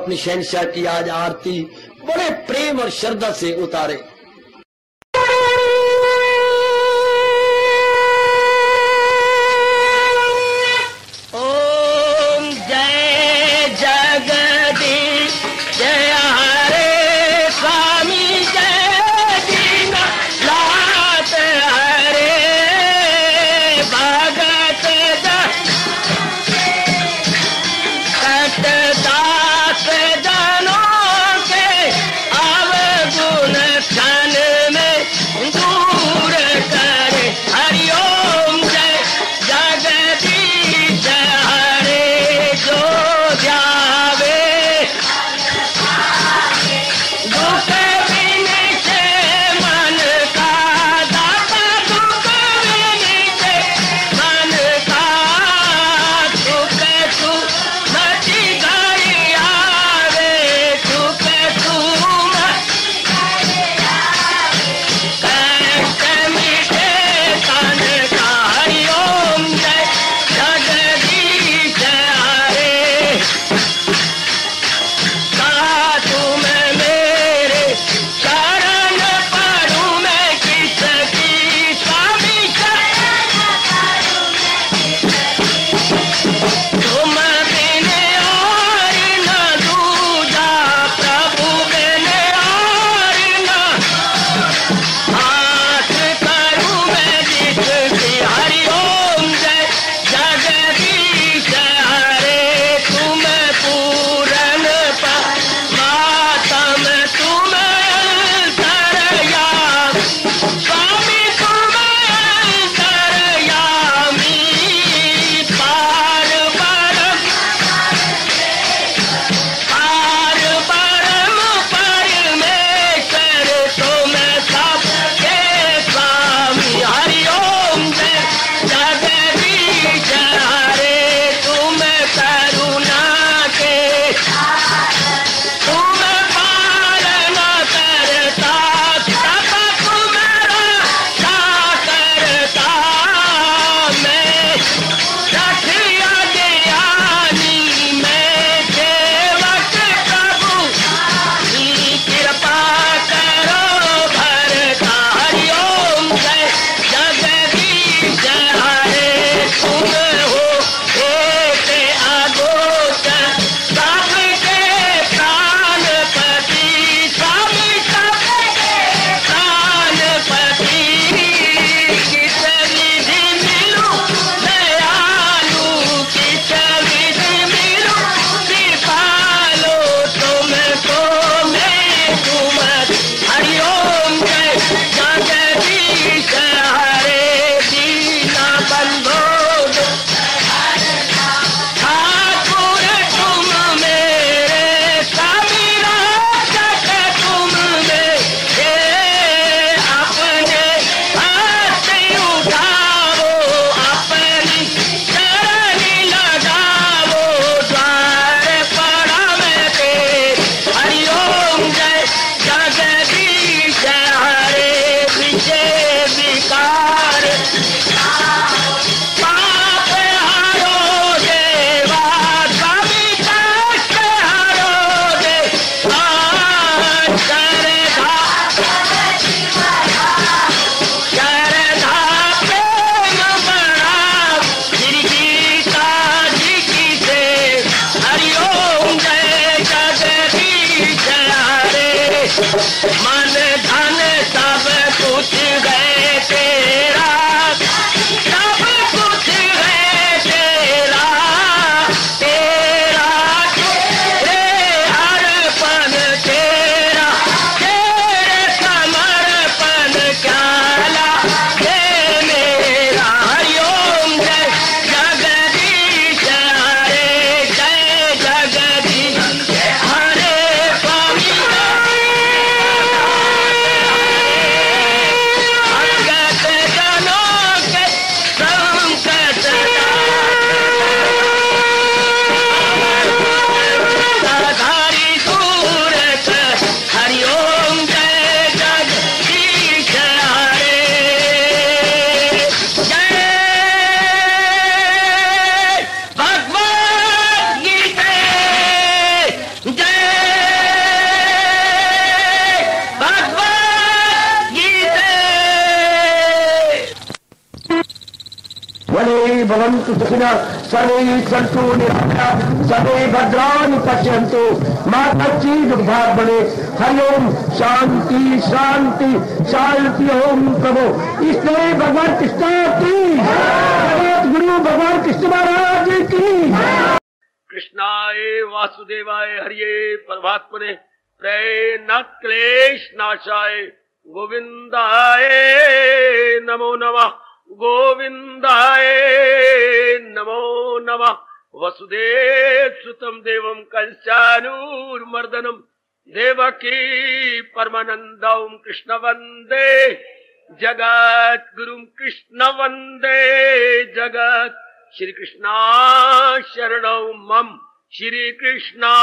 अपनी शहंशाह की आज आरती बड़े प्रेम और श्रद्धा से उतारे। ओम जय जगदीश जय हरे स्वामी जय दीना लात हरे भगत दास जनों के अवगुण भवन्तु सुखिनः सर्वे सन्तु निरामयाः सर्वे भद्राणि पश्यन्तु मा कश्चित् दुर्भाग् भवेत्। हरि ओम शांति शांति शांति। ओम प्रभु इसलिए भगवान कृष्ण की जगत गुरु भगवान कृष्ण महाराज की। कृष्णाय वासुदेवाय हरिये परमात्मने प्रेम क्लेश नाशाय गोविंदाय नमो नमः गोविंदाय नमो नमः। वसुदेव सुतम देवम कंसानूरमर्दनम देवकी परमानंदम कृष्ण वंदे जगत गुरुम कृष्ण वंदे जगत। श्री कृष्णा शरणौ मम श्री कृष्णा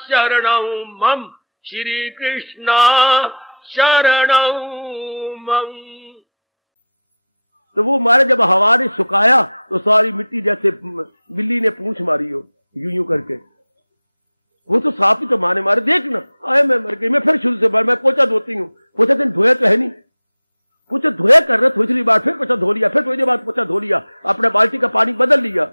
शरणौ मम श्री कृष्णा शरणौ मम। तो वो मारे जब हवा ने सुखाया तो सारी मिट्टी जैसे बिल्ली ने पूंछ मारी हो यूं यूं करके। वो तो साफ ही तो माने मारे देखना आए मैं मर गई। मैं फिर शुरू से बार मैं पोछा धोती हूँ। पोछा दिन धोया तो है नहीं। पोछा धोया कर रहे थोड़ी देर बाद फिर पोछा धो लिया फिर थोड़ी देर बाद पोछा धो लिया अपना बाल्टी का पानी बदल लिया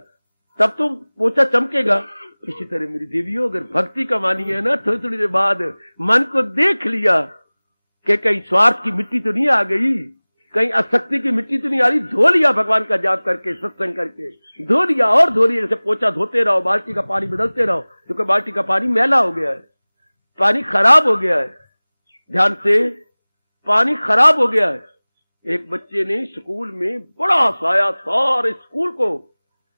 तब तो पोछा चमकेगा। इसी तरह मेरी देवियों अगर भक्ति कमानी है ना थोड़ी थोड़ी देर बाद मन को देख लिया कि कहीं स्वार्थ की मिट्टी तो नहीं आ गई कहीं आसक्ति की मिट्टी तो नहीं आ रही। धो लिया भगवान का जाप करके सत्संग करके धो लिया और धो लिया। जैसे पोछा धोते रहो बाल्टी का पानी बदलते रहो क्योंकि बाल्टी का पानी मैला हो गया है पानी खराब हो गया है। ध्यान से पानी खराब हो गया है। एक बच्चे ने स्कूल में बड़ा हंसाया सारे स्कूल को।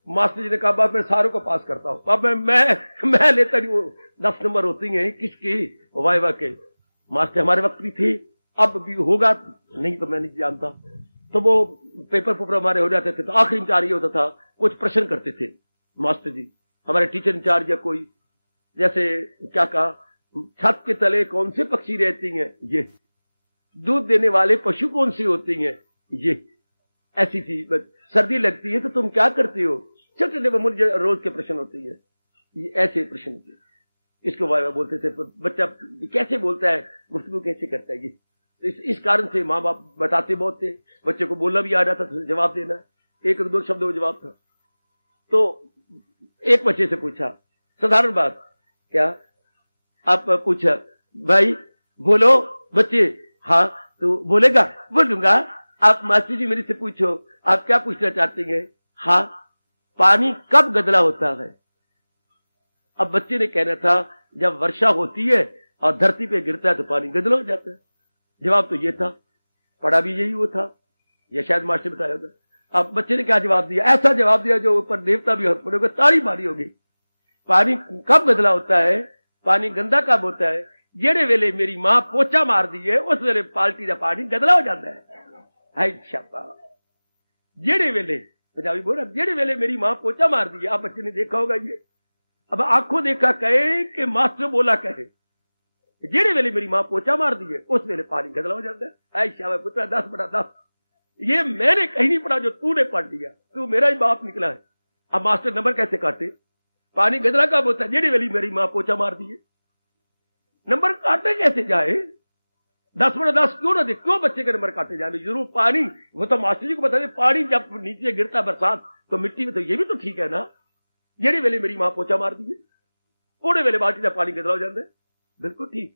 मास्टर जी ने कहा बाप मैं सारों को पास करता हूं। बाप मैं लेता नहीं। वो 10 नंबर होती हैं किसकी वाइवा के। मास्टर हमारे वक्त भी थे अब भी होगा नहीं तो मैं नहीं जानता। तो वो पेपर हमारे हो जाते थे तो आखिरी इंचार्ज ये होता था कुछ प्रश्न करते थे मास्टर जी हमारे टीचर इंचार्ज या कोई। जैसे क्या कहा छत के तले कौन से पक्षी रहती हैं ये। दूध देने वाले पशु कौन सी होती हैं ये। ऐसी थी सर्दी लगती है तो तुम क्या करते हो। छोटे मुझे रोज के प्रश्न होते हैं ये ऐसे प्रश्न होते। इसको वाइवा बोलते थे। बच्चा कैसे बोलता है गुफ्तगू कैसे करता है ये। तो इस कारण से माँ बाप बताते बहुत थे। बच्चे को बोलना भी आ जाता था जवाब देना एक दो शब्दों में जवाब था। तो एक बच्चे से पूछा साधारण बात क्या आप पूछा भाई बोलो बच्चे हाँ तो बोलेगा बोलूंगा। आप मास्टर जी मेरे से पूछो आप क्या पूछना चाहते हैं। हाँ पानी कब गदला होता है। अब बच्चे ने कहना था जब वर्षा होती है और धरती पे गिरता है तो पानी गदला हो जाता है। जवाब तो ये था पढ़ा भी यही वो था या शायद मास्टर बताया होगा। अब बच्चे ने क्या जवाब दिया ऐसा जवाब दिया जो ऊपर देवता भी पड़ेगा तारी मारी होगी। पानी कब गदला होता है पानी गंदा कब होता है जेड़े वेले मेरी मां पोछा मार दी है उस वेले पाल्टी का पानी गदला हो जाता है। शाबाश जेड़े वेले पंजाबी बोल जेड़े वेले मेरी मां पोछा मार दी है। आप बच्चे ने देखा होगा ये। अब आंखों देखा कहे कि मास्टर बोला कहे जेड़े वेले मेरी मां पोछा मार दी है उस वेले पानी गदला हो जाता है। ऐ शाबाश पुत्रा 10/10 ये मैंने कहीं नहीं पढ़ा जो तूने पढ़ लिया तू मेरा ही बाप निकला है। अब मास्टर नंबर कैसे काटे पानी गदला कब होता है जेड़े वेले मेरी मां पोछा मार दी है। नंबर काटे कैसे जाए 10/10 क्यों ना दे क्यों बच्चे के नंबर काटे जाए। जरूर पानी वो तो मास्टर जी को बता दे पानी जब नीचे गिरता बरसात तो मिट्टी में तो ये भी तो ठीक है ना। जेड़े वेले मेरी मां पोछा मार दी है ओड़े वेले बाल्टी का पानी गदला हो जाता है बिल्कुल ठीक।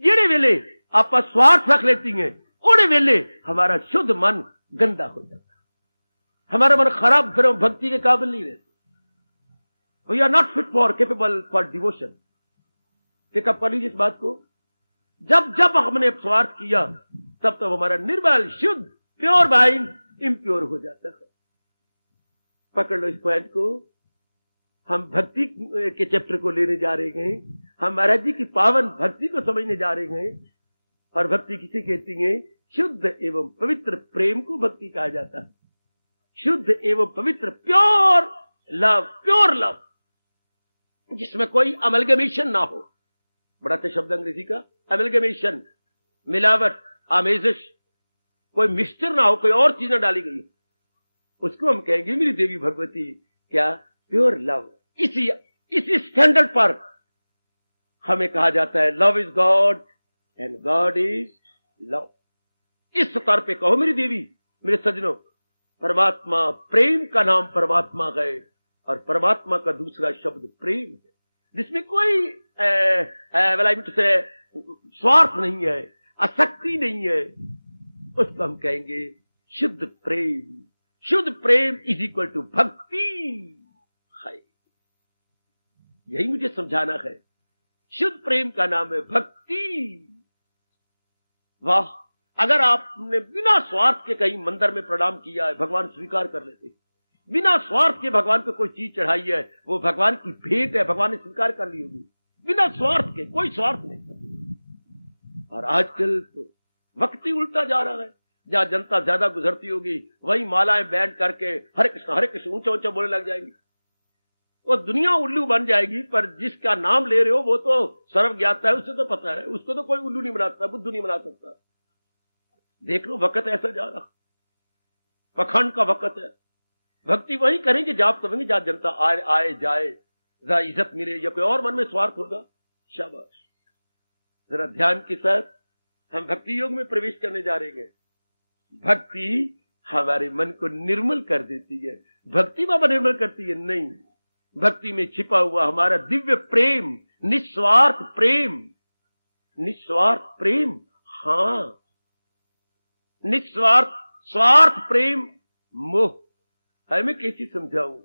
जेड़े वेले आप स्वार्थ रख लेती हैं ओड़े वेले हमारा शुद्ध मन गंदा हो जाता है। हमारा मन खराब फिर भक्ति के काबिल नहीं रहता। We are not fit for capable for devotion. Pick up कर लीजिए इस बात को। जब जब हमने स्वार्थ किया तब तब हमारा निर्मल शुद्ध प्योर माइंड इम्प्योर हो जाता है। पकड़ लो इस पॉइंट को। हम भक्ति के चैप्टर को लेने जा रहे हैं। हम महाराज जी की पावन भक्ति को समझने जा रहे हैं। और भक्ति किसे कहती है शुद्ध एवं पवित्र प्रेम को भक्ति कहा जाता है। शुद्ध एवं पवित्र प्योर लव जिसमें कोई अमलगमेशन ना हो। बड़ा अच्छा शब्द अंग्रेजी का अमलगमेशन मिलावट आमेजिश कोई मिक्सचर ना हो कोई और चीज ना डाली गई उसको हम कहेंगे मेरी देवी भगवती क्या प्योर लव। इसी स्टैंडर्ड पर हमें कहा जाता है love is God and God is love. इस स्तर पे कहो मेरी देवी मेरे सज्जनों परमात्मा, प्रेम का नाम परमात्मा है और परमात्मा का दूसरा शब्द प्रेम है, जिसमें कोई से स्वार्थ नहीं है, आसक्ति नहीं है। उसको हम कहेंगे शुद्ध प्रेम। शुद्ध प्रेम इज इक्वल टू भक्ति है। यही मुझे समझाना है। शुद्ध प्रेम का नाम है भक्ति। वाह, अगर आपने बिना स्वार्थ के कहीं मंदिर में प्रणाम किया है, भगवान स्वीकार कर लेते। बिना स्वार्थ के भगवान को कोई चीज चढ़ाई है, वो भगवान की भेंट है, भगवान ने स्वीकार कर ली होगी। बिना स्वार्थ के, कोई स्वार्थ नहीं। और आजकल तो वक्त ही उल्टा जा रहा है। जहां जनता ज्यादा गुजरती होगी वही मालाएं बैंड करके हरे कृष्ण ऊंचा ऊंचा बोलने लग जाएंगी। वो दुनिया उल्लू बन जाएगी, पर जिसका नाम ले रहे हो वो तो सर्वज्ञाता है, उसे तो पता है। उसको तो कोई उल्लू नहीं बना सकता, बुद्धू नहीं बना सकता। देख लो, वक्त ऐसा जा रहा, पखंड का वक्त है। भक्ति वही करेंगे जाप करेंगे जहां जनता आए जाए, जरा इज्जत मिले, या कोई और मन में स्वार्थ होगा। शाबाश। जरा ध्यान के साथ हम भक्ति योग में प्रवेश करने जा रहे हैं। भक्ति हमारे मन को निर्मल कर देती है। भक्ति बाबा निर्मल करती है? नहीं। भक्ति में छिपा हुआ हमारा दिव्य प्रेम, निस्वार्थ प्रेम। निस्वार्थ प्रेम, हाँ, निस्वार्थ। स्वार्थ प्रेम मोह है। मैं कैसे समझाऊं?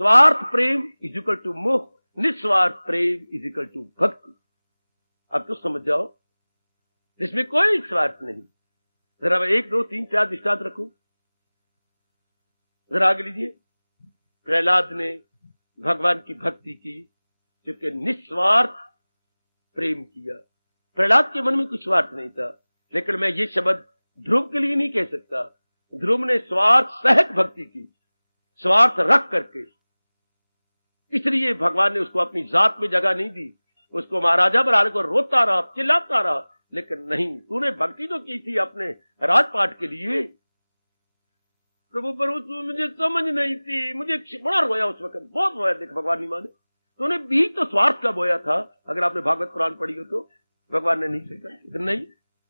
स्वार्थ प्रेम इज इक्वल टू मोह, निस्वार्थ प्रेम इज इक्वल टू भक्ति। अब तो समझ जाओ, इसमें कोई स्वार्थ नहीं। जरा मैं 1 2 3 4 दृष्टांत रखूं, जरा आगे लीजिए। प्रहलाद ने भगवान की भक्ति की, क्योंकि निस्वार्थ प्रेम किया। प्रहलाद के मन में कुछ स्वार्थ नहीं था, लेकिन मैं ये शब्द ध्रुव के लिए नहीं कह सकता। ध्रुव ने स्वार्थ सहित भक्ति की, स्वार्थ रख करके। इसलिए भगवान ने उसको अपनी जात में जगह नहीं दी। उसको महाराजा बनाने को रोता रहा, चिल्लाता रहा, लेकिन नहीं, तूने भक्ति तो की थी अपने राजपाट के लिए। प्रभु पर मुझे समझ नहीं थी, मुझे बड़ा रोया उस वक्त, बहुत रोया। देख, भगवान नहीं माने। तूने बीज तो स्वार्थ का बोया था। अगर आपने भागवत पुराण पढ़ी हो तो भगवान ने नहीं स्वीकार। नहीं,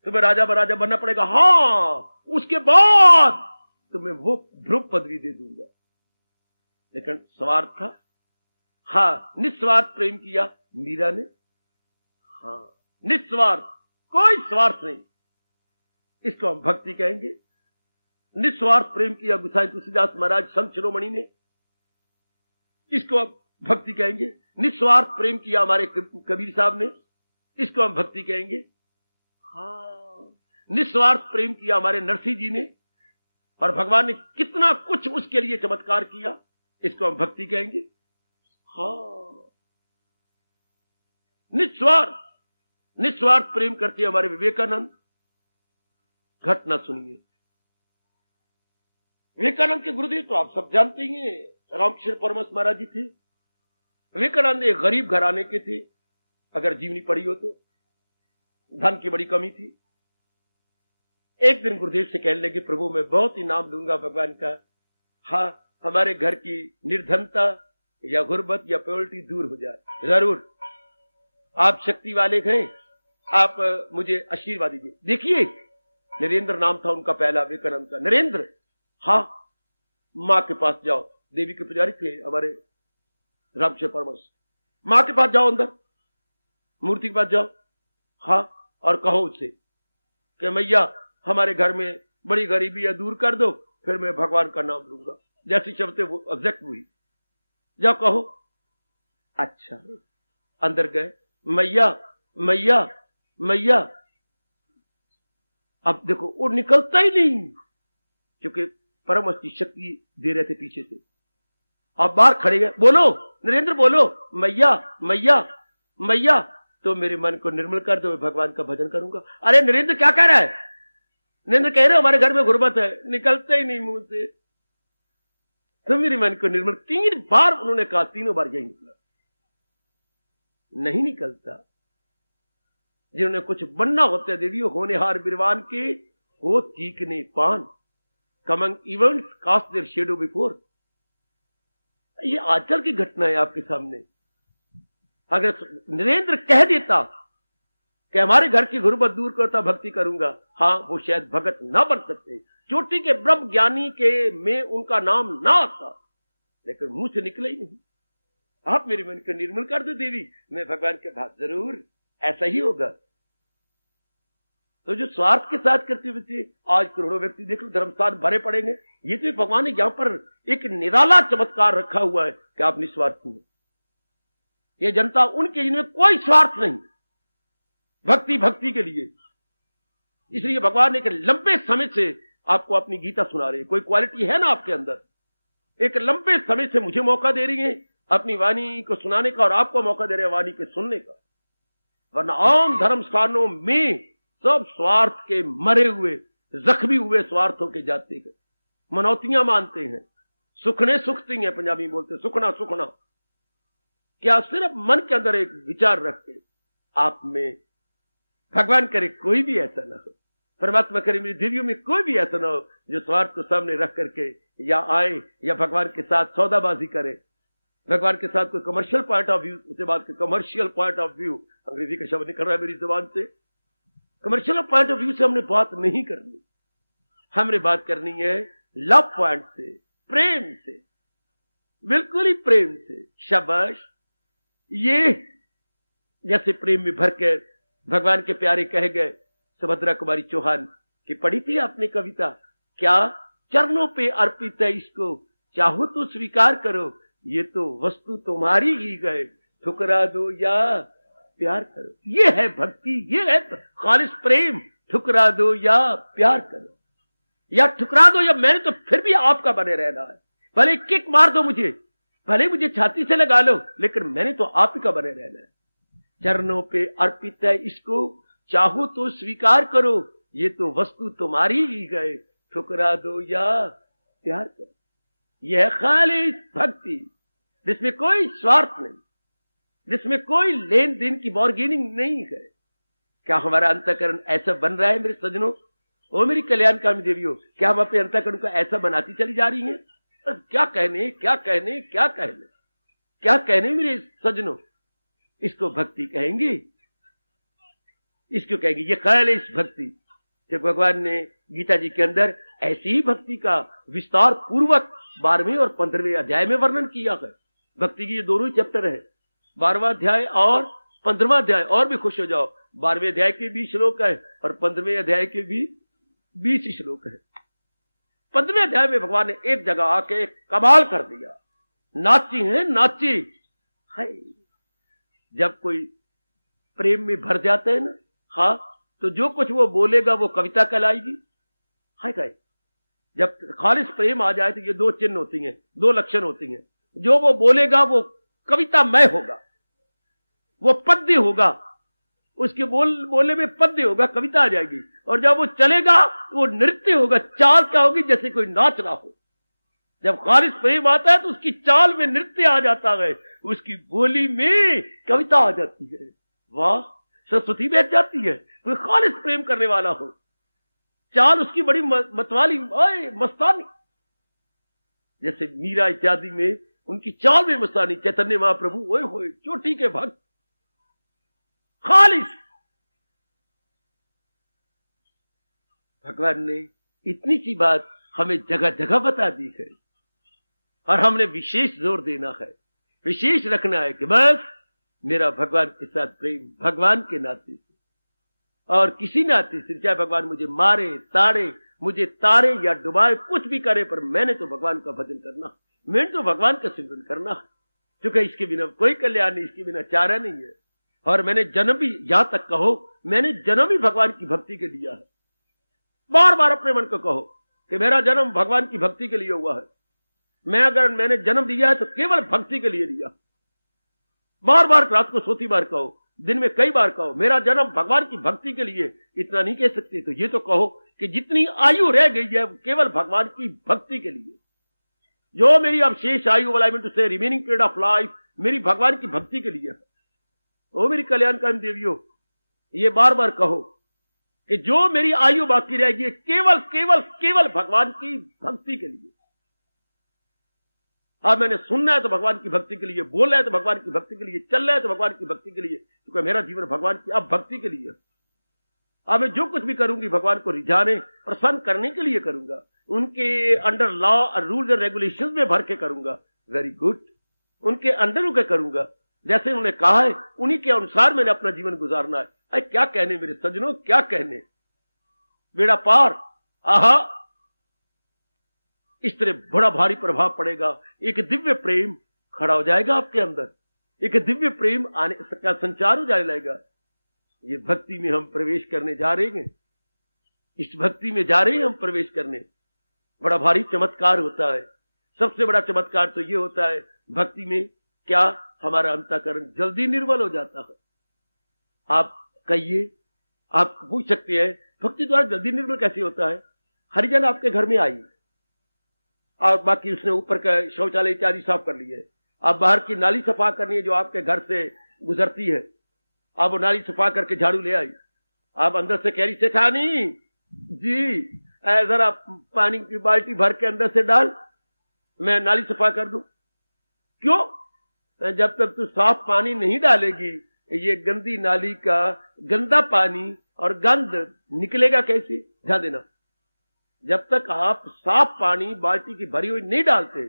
तुम्हें राजा बराजा बनना पड़ेगा। हाँ, उसके बाद तुम्हें वो ध्रुव पदवी दे दूंगा। लेकिन स्वार्थ था। हाँ, निस्वार्थ प्रेम किया मीरा ने। हाँ, निस्वार्थ, कोई स्वार्थ नहीं। इसको हम भक्ति कहेंगे। निस्वार्थ प्रेम किया गोसाई तुलसीदास महाराज संत शिरोमणि ने, इसको हम भक्ति कहेंगे। निस्वार्थ प्रेम किया हमारे कबीर साहब ने, इसको हम भक्ति कहेंगे। हाँ, निस्वार्थ प्रेम किया हमारे नरसिंह जी ने, और भगवान ने कितना कुछ उसके लिए चमत्कार किया, इसको हम भक्ति कहेंगे। हाँ, निस्वार्थ प्रेम करते हमारे विवेकानंद। घटना सुनिए। विवेकानंद के गुरुदेव तो आप सब जानते ही हैं, रामकृष्ण परमहंस महाराज जी थे। विवेकानंद एक गरीब घराने के थे, अगर जीवनी पढ़ी हो तो। धन की बड़ी कमी थी। एक दिन गुरुदेव से कहने लगे, प्रभु मैं बहुत ही नाम लूंगा भगवान का। हाँ, हमारे घर की निर्धनता या गुर्बत या पॉवर्टी दूर हो जाए। जरूर, आप शक्ति वाले हैं, आप मुझे आशीर्वाद दीजिए। देखिए, नरेंद्र नाम था उनका पहला, विवेकानंद का, नरेंद्र। हाँ, माँ के पास जाओ। देवी के पुजारी थे हमारे रामकृष्ण परमहंस। माँ के पास जाओ, अंदर मूर्ति के पास जाओ। हाँ, और कहो उससे कि मैया हमारे घर में बड़ी गरीबी है, दूर कर दो, फिर मैं भगवान का नाम लूंगा। जैसी शब्द वो एग्जैक्ट हुई। जाओ कहो। अच्छा, अंदर गए। मैया मैया मैया। अब देखो, वो निकलता ही नहीं, क्योंकि परमहंस की शक्ति दे रहे थे पीछे से। आप बाहर खड़े गए, बोलो नरेंद्र, बोलो मैया मैया मैया, तो मेरे मन को निर्मल कर दो, भगवान का भजन करूंगा। अरे नरेंद्र क्या कह रहा है? नरेंद्र कह रहे हो हमारे घर में गुर्बत है, निकलते ही नहीं मुंह से। तो मेरे मन को निर्मल, 3 बार उन्होंने कहा, तीनों बार यही निकला। नहीं निकलता। जिन्होंने कुछ बनना होता है देवियों, होनेहार बिरवान के हो तीखने पान, coming events cast their shadow before. ये आजकल की घटना है आपके सामने। अगर नरेंद्र कह देता कि हमारे घर की गुर्बत दूर करता, भक्ति करूंगा, हाँ, वो शायद भगत ना बन सकते, चोटी के ब्रह्म ज्ञानी के में उनका नाम ना आता, लेकिन मुंह से निकले ही नहीं। आप मेरे मन को निर्मल कर दो देवी, मैं भगवान के पास जरूर, ऐसा ही होगा। तो जो स्वार्थ के साथ करते हुए आज करोड़ों व्यक्ति देख लो धर्मस्थान भरे पड़ेंगे, ये तो भगवान ने यहां पर एक निराला चमत्कार रखा हुआ है कि आप निस्वार्थी हैं। ये जनता उनके जिनमें कोई स्वार्थ नहीं, भक्ति भक्ति के लिए। इसलिए भगवान एक लंबे समय से आपको अपनी गीता सुना रहे हैं। कोई क्वालिटी है ना आपके अंदर, एक लंबे समय से मुझे मौका दे रही है अपनी वाणी को सुनाने का, और आपको मौका दे रहे हैं वाणी के सुनने का। वरना आम धर्म स्थानों में सब स्वार्थ के मरे हुए, जख्मी हुए स्वार्थों के जाते हैं, मनौतियां मानते हैं, सुखने सुखती हैं, पंजाबी बोलते सुखना सुखना। क्या सिर्फ मन के अंदर एक विचार रख के आप में, भगवान करे कोई भी ऐसा ना हो, परमात्मा करे मेरी दिव्यों में कोई भी ऐसा ना हो जो स्वार्थ को सामने रख करके या आए या भगवान के साथ सौदाबाजी करे, भगवान के साथ कोई कमर्शियल पॉइंट ऑफ व्यू, उसके बाद कमर्शियल पॉइंट ऑफ व्यू, अंग्रेजी का शब्द निकल रहा है मेरी जुबान से, कमर्शियल पॉइंट ऑफ व्यू से हमने बात नहीं करनी, हमने बात करनी है लव पॉइंट से, प्रेम से, बिल्कुल ही प्रेम से। शाबाश, ये जैसे प्रेम में भर के भगवान के प्यारे कह गए सुभद्रा कुमारी चौहान की, पढ़ी थी आपने कविता, क्या चरणों पे अर्पित है इसको, चाहो तो स्वीकार करो, ये तो वस्तु तुम्हारी ही गए, ठुकरा दो या प्यार करो। ये है भक्ति, ये है खालिस प्रेम, ठुकरा दो या प्यार करो, या ठुकरा दो या मैंने तो फिर भी आपका बने रहना है, भले किक मार दो मुझे, भले मुझे छाती से लगा लो, लेकिन मैंने तो आप ही का बने रहना है। चरणों पे अर्पित है इसको, चाहो तो स्वीकार करो, ये तो वस्तु तुम्हारी ही गए, ठुकरा दो या प्यार करो। यह खालिस भक्ति, जिसमें कोई स्वार्थ नहीं, जिसमें कोई लेन देन की बार्गेनिंग नहीं है। क्या हमारा अंतःकरण ऐसा बन रहा है मेरे सज्जनों? ओ मेरी कल्याणकामी देवियों, क्या हम अपने अंतःकरण को ऐसा बनाती चली जा रही हैं? क्या कहने क्या कहने क्या कहने क्या कहने मेरे सज्जनों, इसको भक्ति कहेंगे, इसको कहेंगे ये खालिस भक्ति। जब भगवान ने गीता जी के अंदर ऐसी ही भक्ति का विस्तार पूर्वक 12वें और 15वें अध्याय में वर्णन किया है। भक्ति की ये दोनों ही चैप्टर है, 12वां अध्याय और 15वां अध्याय। और भी खुश हो जाओ, 12वें अध्याय के 20 श्लोक है और 15वें अध्याय के भी 20 श्लोक है। 15वें अध्याय में भगवान ने एक जगह आके कमाल कर दिया, नाची है नाची। हाय, जब कोई प्रेम में भर जाता है ना, हाँ, तो जो कुछ वो बोलेगा वो कविता कहलाएगी। हाय हाय, जब खालिस प्रेम आ जाए तो ये दो चिन्ह होती हैं, दो लक्षण होती हैं। जो वो बोलेगा वो कवितामय होगा, वो पद्य होगा, उसके बोलने में पद्य होगा, कविता आ जाएगी। और जब वो चलेगा वो नृत्य होगा, चाल क्या होगी, जैसे कोई नाच रहा हो। जब खालिस प्रेम आता है तो उसकी चाल में नृत्य आ जाता है, उसकी बोली में कविता आ जाती है। वाह, सरस्वती बैठ जाती है कोई खालिस प्रेम करने वाला हो। चाल उसकी बड़ी मतवाली, मस्तानी, जैसे मीरा इत्यादि में उनकी चाल में मस्तानी। चैतन्य महाप्रभु ओए होए चोटी के भक्त, खालिस। भगवान ने इतनी सी बात हमें जगह जगह बता दी है, और हमने विशेष जोर देना है, विशेष रखना है कि बस मेरा भगवान के साथ प्रेम भगवान के नाते से, और किसी नाते से, चाहे भगवान मुझे मारे ताड़े, मुझे तारे या डुबाए, कुछ भी करे, पर मैंने तो भगवान का भजन करना, मैंने तो भगवान का सिमरन करना है। क्योंकि इसके बिना कोई कल्याण नहीं, इसके बिना चारा नहीं है। और मैंने जन्म भी, यहां तक कहो मैंने जन्म ही भगवान की भक्ति के लिया है। बार बार अपने मन को कहो कि मेरा जन्म भगवान की भक्ति के लिए हुआ है। मैंने जन्म दिया है तो केवल भक्ति के लिए लिया। बार बार रात को सोती बार कहो, दिन में कई बार कहो, मेरा जन्म भगवान की भक्ति के लिए। इतना नहीं कह सकते तो ये तो कहो कि जितनी आयु रह गई है केवल भगवान की भक्ति के लिए। जो मेरी अब शेष आयु वाला टू से रिमेनिंग पीरियड ऑफ लाइफ मेरी भगवान की भक्ति के लिए है। ओ मेरी कल्याणकारी देवियों, ये बार बार कहो कि जो मेरी आयु बाकी रहेगी केवल केवल केवल भगवान की भक्ति के लिए। अब मैंने सुनना है तो भगवान की भक्ति के लिए, बोलना है तो भगवान की भक्ति के लिए, चलना है तो भगवान की भक्ति के लिए, क्योंकि मेरा जीवन भगवान की अब भक्ति के लिए। अब मैं जो कुछ भी करूंगी भगवान को रिझाने, प्रसन्न करने के लिए करूंगा, उनके under law rules and regulations में भर के करूंगा। वेरी गुड, उनके अंडर होकर करूंगा, जैसे उन्होंने कहा है उन्हीं के अनुसार मैंने अपना जीवन गुजारना है। अरे क्या कहने मेरे सज्जनों, क्या कहने, बेड़ा पार। आहा, इस तरह बड़ा भारी प्रभाव पड़ेगा। एक दिव्य प्रेम खड़ा हो जाएगा आपके अंदर, एक दिव्य प्रेम आने का संचार हो जाने लगेगा। ये भक्ति में हम प्रवेश करने जा रहे हैं, इस भक्ति में जा रहे हैं हम प्रवेश करने। बड़ा भारी चमत्कार होता है। सबसे बड़ा चमत्कार तो ये होता है भक्ति में, क्या हमारा अंतःकरण जल्दी निर्मल हो जाता है। आप कहिए, आप पूछ सकते हैं भक्ति द्वारा जल्दी निर्मल कैसे होता है। हरिजन आपके घर में आई और बाकी उसने ऊपर का शौचालय इत्यादि साफ कर लिए, आप बाहर की नाली सफा करनी है जो आपके घर से गुजरती है, आप वो नाली सफा करके झाड़ू ले आई, आप अंदर से कह रही सेठानी जी जरा पानी की बाल्टी भर के अंदर से डाल, मैं नाली सफा कर दूं। क्यों? जब तक तू साफ पानी नहीं डालेगी ये गंदी नाली का गंदा पानी और गंध निकलेगा कैसे। ध्यान देना, जब तक आप साफ पानी बाल्टी की भरी हुई नहीं डालते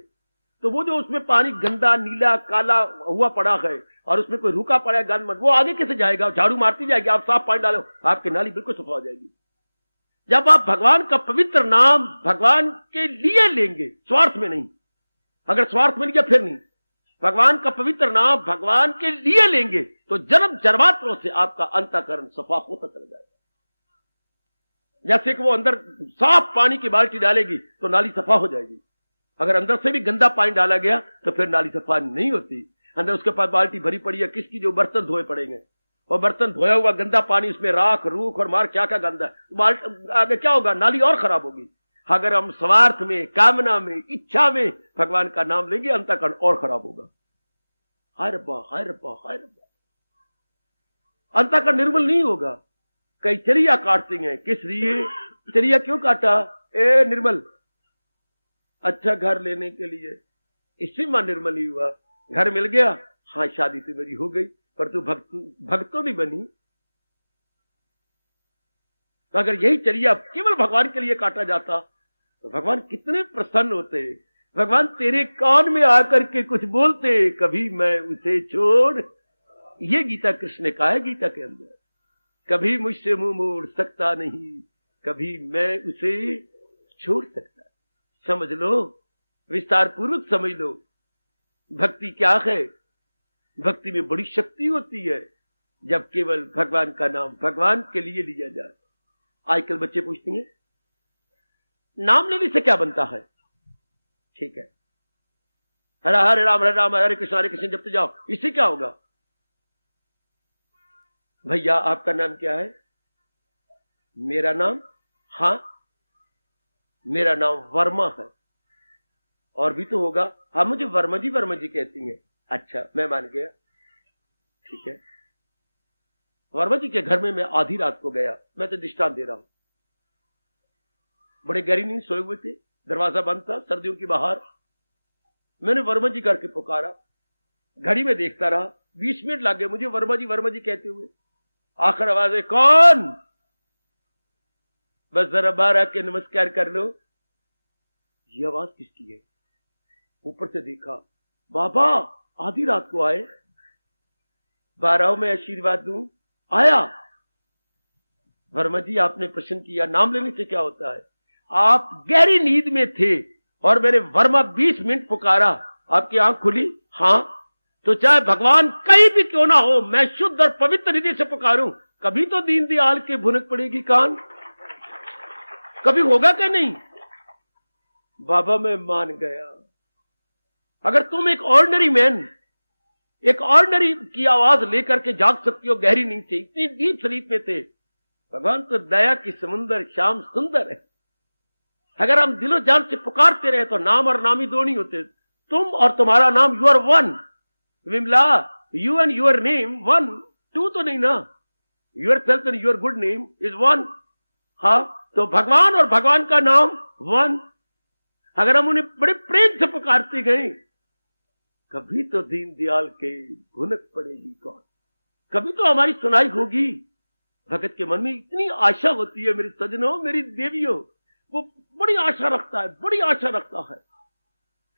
तो वो जो उसमें पानी गंदा नीला काला हुआ पड़ा है और उसमें कोई रुका पड़ा है गंद, वो आगे कैसे जाएगा। झाड़ू मारती जाएगी, आप साफ पानी डालो, आपकी नाली बिल्कुल सफा हो जाएगी। जब आप भगवान का पवित्र नाम भगवान के लिए लेंगे, स्वार्थ में नहीं, अगर स्वार्थ में लिया फिर नहीं, भगवान का पवित्र नाम भगवान के लिए लेंगे तो जन्म जन्मांतरों से आपका अंतःकरण सफा होता चला जाएगा। जैसे कि वो अंदर साफ पानी की बाल्टी डालेगी तो नाली सफा हो जाएगी, अगर अंदर से भी गंदा पानी डाला गया तो फिर नाली सफा नहीं होती। अंदर उसके पास बाल्टी भरी पड़ी है, किसकी, जो बर्तन धोए पड़ेंगे, और बर्तन धोया हुआ गंदा पानी, उसमें राख रूख और मार क्या क्या गंदा है, आगे क्या होगा, नाली और खराब होगी। अगर हम स्वार्थ में, कामना में, इच्छा में भगवान का नाम लेंगे अंतःकरण और खराब होगा। हाय रब्बा, हाय रब्बा, हाय रब्बा, अंतःकरण निर्मल नहीं होगा। कई चरिया काटते हैं, किस लिए चरिया क्यों काटा? ए निर्मल, अच्छा घर लेने के लिए, इससे मां निर्मल ही हुआ। घर मिल गया, हाँ शादी तो मेरी हो गई, पर तू भक्त तो नहीं बनी। तो अगर यही चरिया केवल भगवान के लिए काटा जाता तो भगवान कितने प्रसन्न होते। भगवान तेरे कान में आकर के कुछ बोलते, कभी मैं उसे छोड़, ये गीता कृष्ण ने कहा है गीता के अंदर, कभी मुझसे मुंह मोड़ सकता नहीं, कभी मैं उसे छोड़ सकता। समझ लो, विस्तार पूर्वक समझ लो, भक्ति क्या है। भक्ति में बड़ी शक्ति होती है जब केवल भगवान का नाम भगवान के लिए लिया जाए। आजकल बच्चे पूछते हैं नाम लेने से क्या बनता है। ठीक है, हरे हरे राम हरे कृष्ण जपते जाओ, इससे क्या होगा? भैया आपका नाम क्या है? मेरा नाम, हाँ मेरा नाम वर्मा है। और भी तो होगा, हाँ मुझे वर्मा जी कहती हैं। अच्छा मैं मान गया, ठीक है। वर्मा जी के घर में मैं आधी रात को गया, मैं तो दृष्टांत दे रहा हूं, बड़े गहरी नींद सोए हुए थे, दरवाजा बंद था, सर्दियों की बाहर। मैंने वर्मा जी करके पुकारा, घड़ी में देखता रहा, 20 मिनट लग गए मुझे वर्मा जी कहते हुए। आखिर आवाज है, कौन? बस जरा बाहर आके नमस्कार कर लो। ये आवाज किसकी है? ऊपर से देखा, बाबा आधी रात को आए, 12 में आशीर्वाद दूं। आया, वर्मा जी आपने प्रश्न किया नाम लेने से क्या होता है। आप गहरी नींद में थे और मैंने वर्मा 20 मिनट पुकारा, आपकी आंख खुली, हाँ तो चाहे भगवान कहीं भी क्यों ना हो, मैं शुद्ध और पवित्र हृदय से पुकारूं, कभी तो दीन दयाल के भुनक पड़ेगी कान, कभी होगा क्या नहीं। बाबा मैं मान गया। अगर तुम एक ऑर्डिनरी मैन, एक ऑर्डिनरी की आवाज लेकर के जाग सकती हो गहरी नींद से, इतनी डीप स्लीप में थे, भगवान तो दया की समुंदर श्याम सुंदर है। अगर हम दिलो जान से पुकारते रहे तो नाम और नामी दो नहीं होते, तुम और तुम्हारा नाम, you are one. Vimala, you and your name one, two तो नहीं ना, your self and your good name is one. हाँ तो भगवान और भगवान का नाम वन। अगर हम उन्हें बड़े प्रेम से पुकारते गए, कभी तो दीन दयाल के भुनक पड़ेगी कौन, कभी तो हमारी सुनाई होगी। भगत के मन में इतनी आशा होती है, मेरे सजनों, मेरी देवियों, वो बड़ी आशा रखता है, बड़ी आशा रखता है।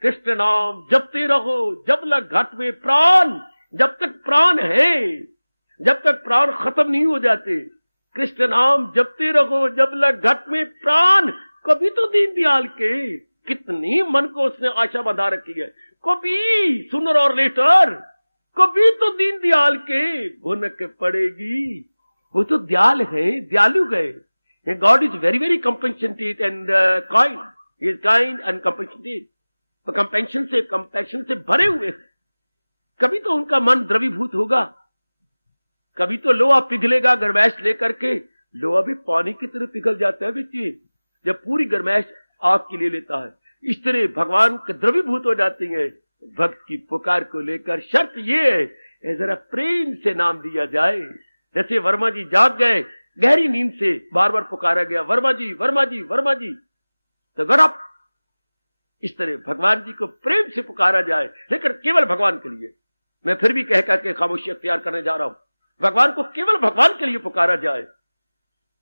कृष्ण नाम जपते रहो जब लग घट में प्राण, जब तक प्राण है, जब तक प्राण खत्म नहीं हो जाते। कृष्ण नाम जपते रहो जब लग घट में प्राण। कभी तो दीनदयाल के कितनी मन को उसने आशा बंधा रखी है, कभी सुनर और लेटर, कभी तो दीनदयाल के भुनक पड़ेगी। वो तो दयाल है, दयालु गए। God is very very compassionate and kind, he is kind and compassionate. तो कंपैशन से भरे हुए हैं। कभी तो उनका मन द्रवीभूत होगा, कभी तो लोहा पिघलेगा गरमैश लेकर के। लोहा भी पानी की तरह पिघल जाता है बच्चे, जब पूरी गरमैश आग के लिए लेता है। इस तरह भगवान के द्रवीभूत हो जाती है भक्त की पुकार को लेकर। शर्त ये है जरा प्रेम से नाम दिया जाए। जैसे वर्मा जी जाग गए गहरी नींद से, बार बार पुकारा गया, वर्मा जी वर्मा जी वर्मा जी, तो गरप। इस तरह भगवान जी को प्रेम से पुकारा जाए, लेकिन केवल भगवान के लिए। मैं फिर भी कह के खामोशी अख्तियार करने जा रहा हूं, भगवान को केवल भगवान के लिए पुकारा जाए।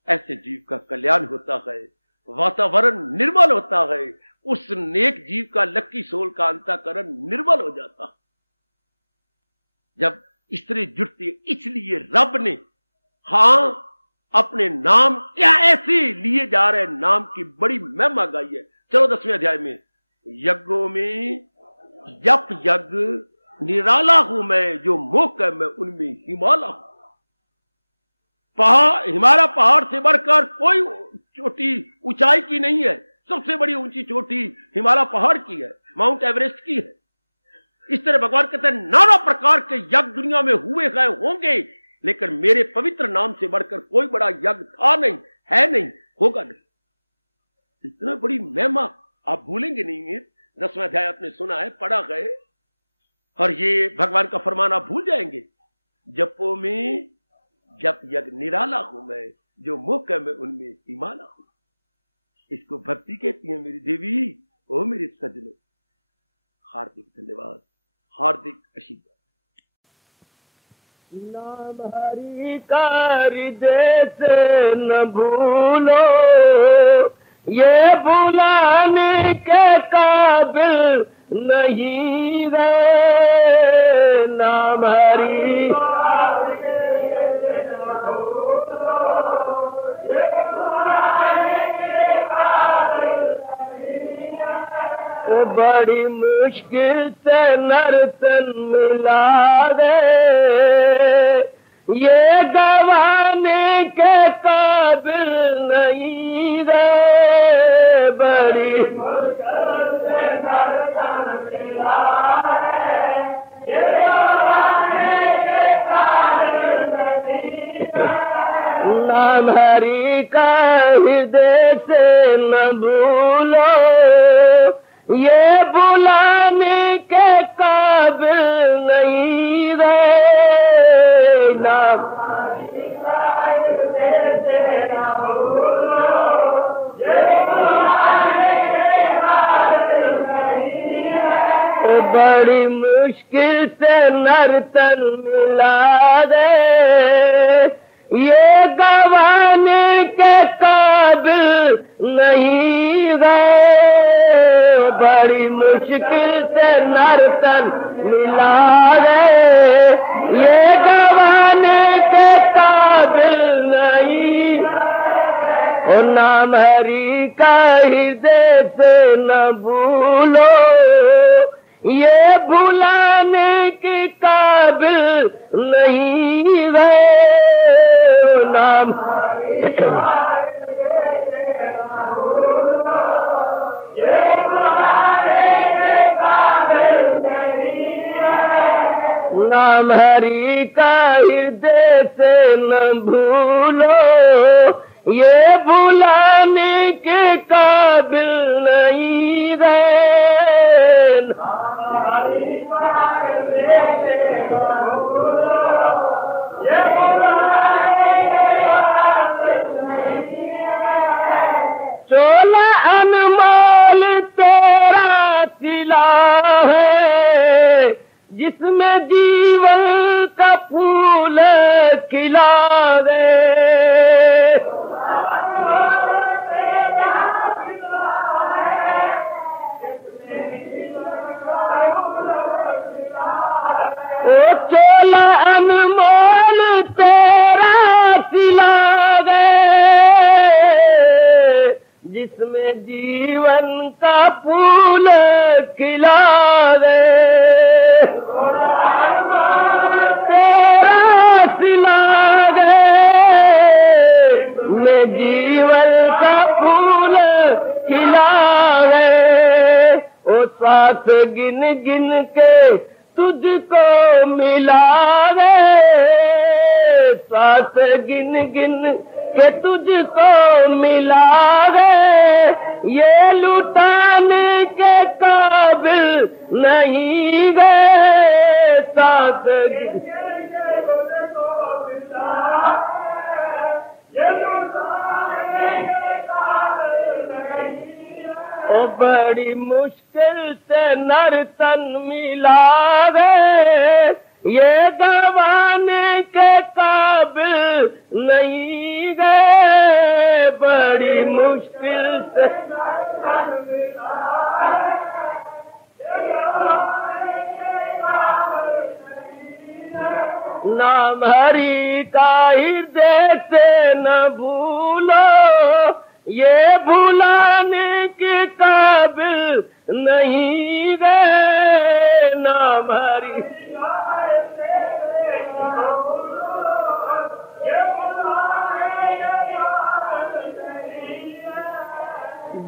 ऐसे जीव का कल्याण होता है, वातावरण निर्मल होता है, उस नेक जीव का लक्की सोल का अंतःकरण निर्मल हो जाता। जब स्त्री जुटती है, इसलिए रब ने अपने नाम क्या ऐसे लिए जा रहे नाम की बड़ी महिमा गाई है। चलो 10वें अध्याय में, यज्ञों में जप यज्ञ निराला हूं मैं, जो मोक है मैं उनमें हिमाला हूं। हिमालय पहाड़ से बढ़कर कोई चोटी ऊंचाई की नहीं है, सबसे बड़ी ऊंची चोटी हिमालय पहाड़ की है, माउंट एवरेस्ट की है। इस तरह भगवान कहते हैं नाना प्रकार के यज्ञ दुनिया में हुए हैं, होंगे, लेकिन मेरे पवित्र नाम से बढ़कर कोई बड़ा यज्ञ था नहीं, है नहीं, होगा नहीं। इतना बड़ी महिमा आप भूलेंगे नहीं। 10वां अध्याय आपने सुना है, पढ़ा है, और ये भगवान का फरमान आप भूल जाएंगे। जपो में जप यज्ञ निराला हूं मैं, जो मुख है मैं उनमें हिमाला हूं। इसको भक्ति कहती है मेरी देवी। ओ मेरे सजनों, हार्दिक धन्यवाद, हार्दिक आशीर्वाद। नाम हरि का हृदय से न भूलो, ये भुलाने के काबिल नहीं रहे। नाम हरि बड़ी मुश्किल से नर्तन मिला दे, ये गवाने के काबिल नहीं रे। बड़ी मुश्किल से नर्तन मिला दे, ये गवाने के काबिल नहीं रे। नाम हरि का हृदय से न भूलो, ये बुलाने के काबिल नहीं रहे। नाम बड़ी मुश्किल से नर्तन मिला दे, ये गवाने के काबिल नहीं गए। बड़ी मुश्किल से नर्तन मिला दे, ये गवाने के काबिल नहीं। और नाम हरि का हृदय से न भूलो, ये भुलाने के काबिल नहीं है। नाम नाम हरि का हृदय से न भूलो, ये भुलाने के काबिल नहीं रहे। चोला अनमोल तेरा सिला है, जिसमें जीवन का फूल खिला दे। फूल खिलावे, तेरा सिलावे, मैं जीवन का फूल खिलावे, ओ साथ गिन गिन के तुझको मिलावे, साथ गिन गिन के तुझको मिलावे, ये लुटाने के काबिल नहीं गए, साथ गिन ओ बड़ी मुश्किल से नर तन मिलावे, ये गवाने के काबिल नहीं गए, बड़ी मुश्किल से नाम हरि का हृदय से न भूलो, ये भुलाने के काबिल नहीं गए, नाम हरि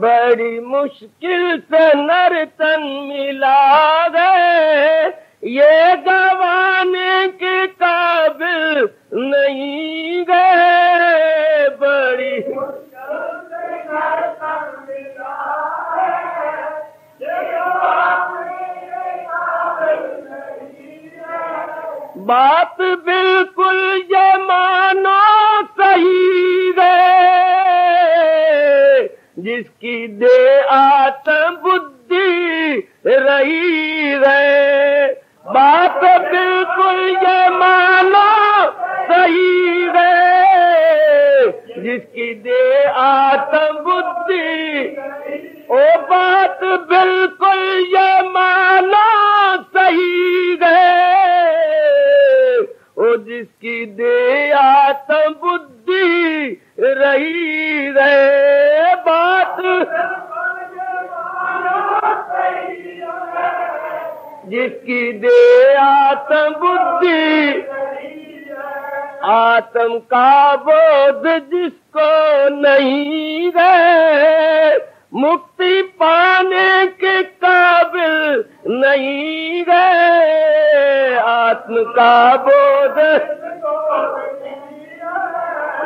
बड़ी मुश्किल से नर तन मिला गए, ये गवाने के काबिल नहीं गए, बड़ी बात बिल्कुल ये मानो सही है, जिसकी दे आत्म बुद्धि रही है, बात बिल्कुल ये मानो सही है, जिसकी दे आत्म बुद्धि, ओ बात बिल्कुल ये मानो सही है, ओ जिसकी दे आत्म बुद्धि रही है, बात जिसकी दे आत्म बुद्धि, आत्म का बोध जिसको नहीं है, मुक्ति पाने के काबिल नहीं गए, आत्म का बोध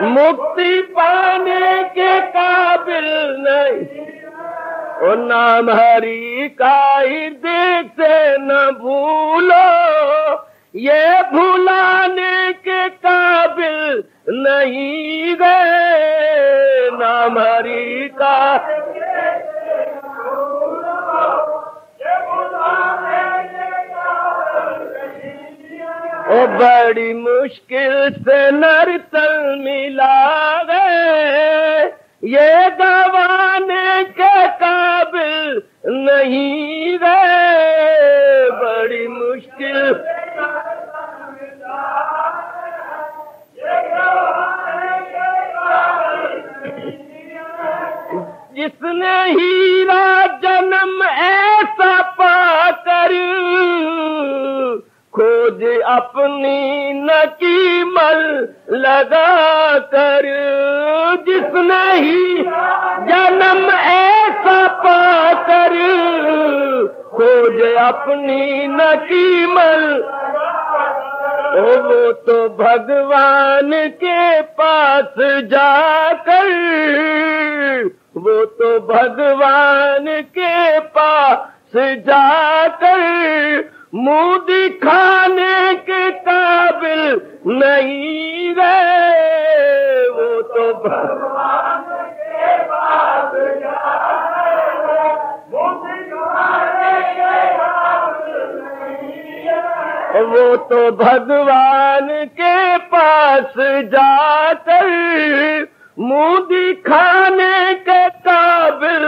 मुक्ति पाने के काबिल नहीं, ओ नाम हरि का हृदय से न भूलो, ये भुलाने के काबिल नहीं गए, नाम हरि का ओ बड़ी मुश्किल से नर तन मिला गए, ये गवाने के काबिल नहीं गए, बड़ी मुश्किल जिसने हीरा जन्म ऐसा पाकर खोज अपनी नकीमल लगा कर, जिसने ही जन्म ऐसा पाकर खोज अपनी नकीमल, वो तो भगवान के पास जाकर, वो तो भगवान के पास जाकर मुंह दिखाने के काबिल नहीं गए, वो तो भगवान के पास जाकर मुंह दिखाने के काबिल नहीं गए, वो तो भगवान के पास जाकर मुंह दिखाने के काबिल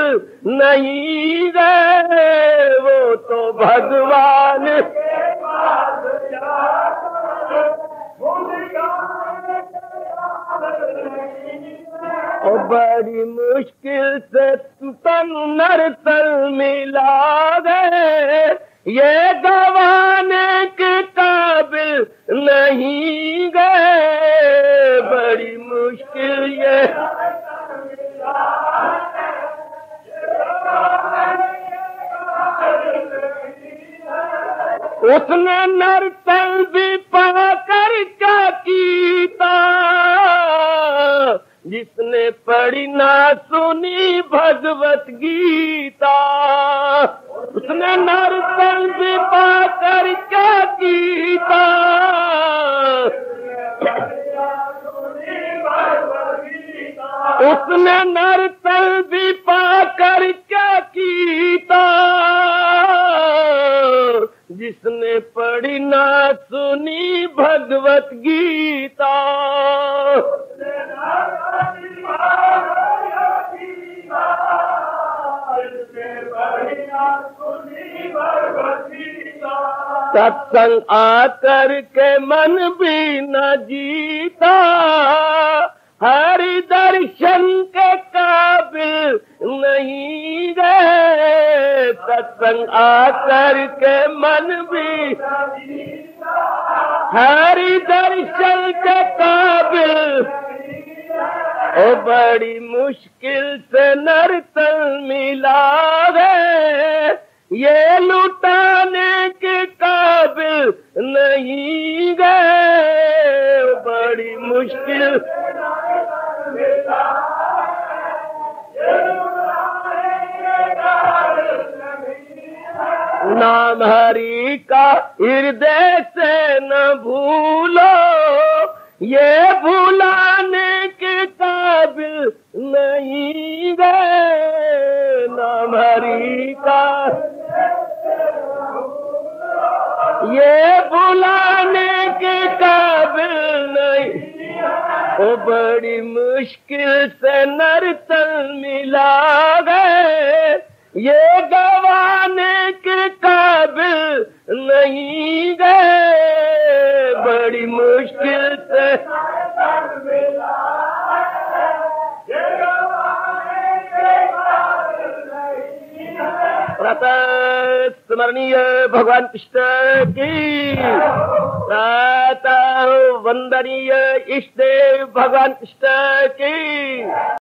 नहीं गए, वो तो भगवान के पास जाकर मुंह दिखाने के काबिल नहीं गए, और बड़ी मुश्किल से तन नर तल मिला गए, ये गवाने के काबिल नहीं गए, बड़ी मुश्किल ये उसने नरतल भी पाकर क्या कीता, जिसने पढ़ी ना सुनी भगवत गीता, उसने नरतल भी पाकर क्या कीता, उसने नरतल भी पाकर क्या कीता, जिसने पढ़ी ना सुनी भगवत गीता। सत्संग आकर के मन भी न जीता, हरि दर्शन के काबिल नहीं गए, सत्संग आकर के मन भी हरि दर्शन के काबिल, ओ बड़ी मुश्किल से नरतल मिला गए, ये लुटाने के काबिल नहीं गए, बड़ी मुश्किल नाम हरि का हृदय से न भूलो, ये भुलाने के काबिल नहीं गए, नाम हरि का ये भुलाने के काबिल नहीं, ओ बड़ी मुश्किल से नरतल मिला गए, ये गवाने के काबिल नहीं गए, बड़ी मुश्किल से प्रातः स्मरणीय भगवान कृष्ण की, प्रातः वंदनीय इष्ट देव भगवान कृष्ण की।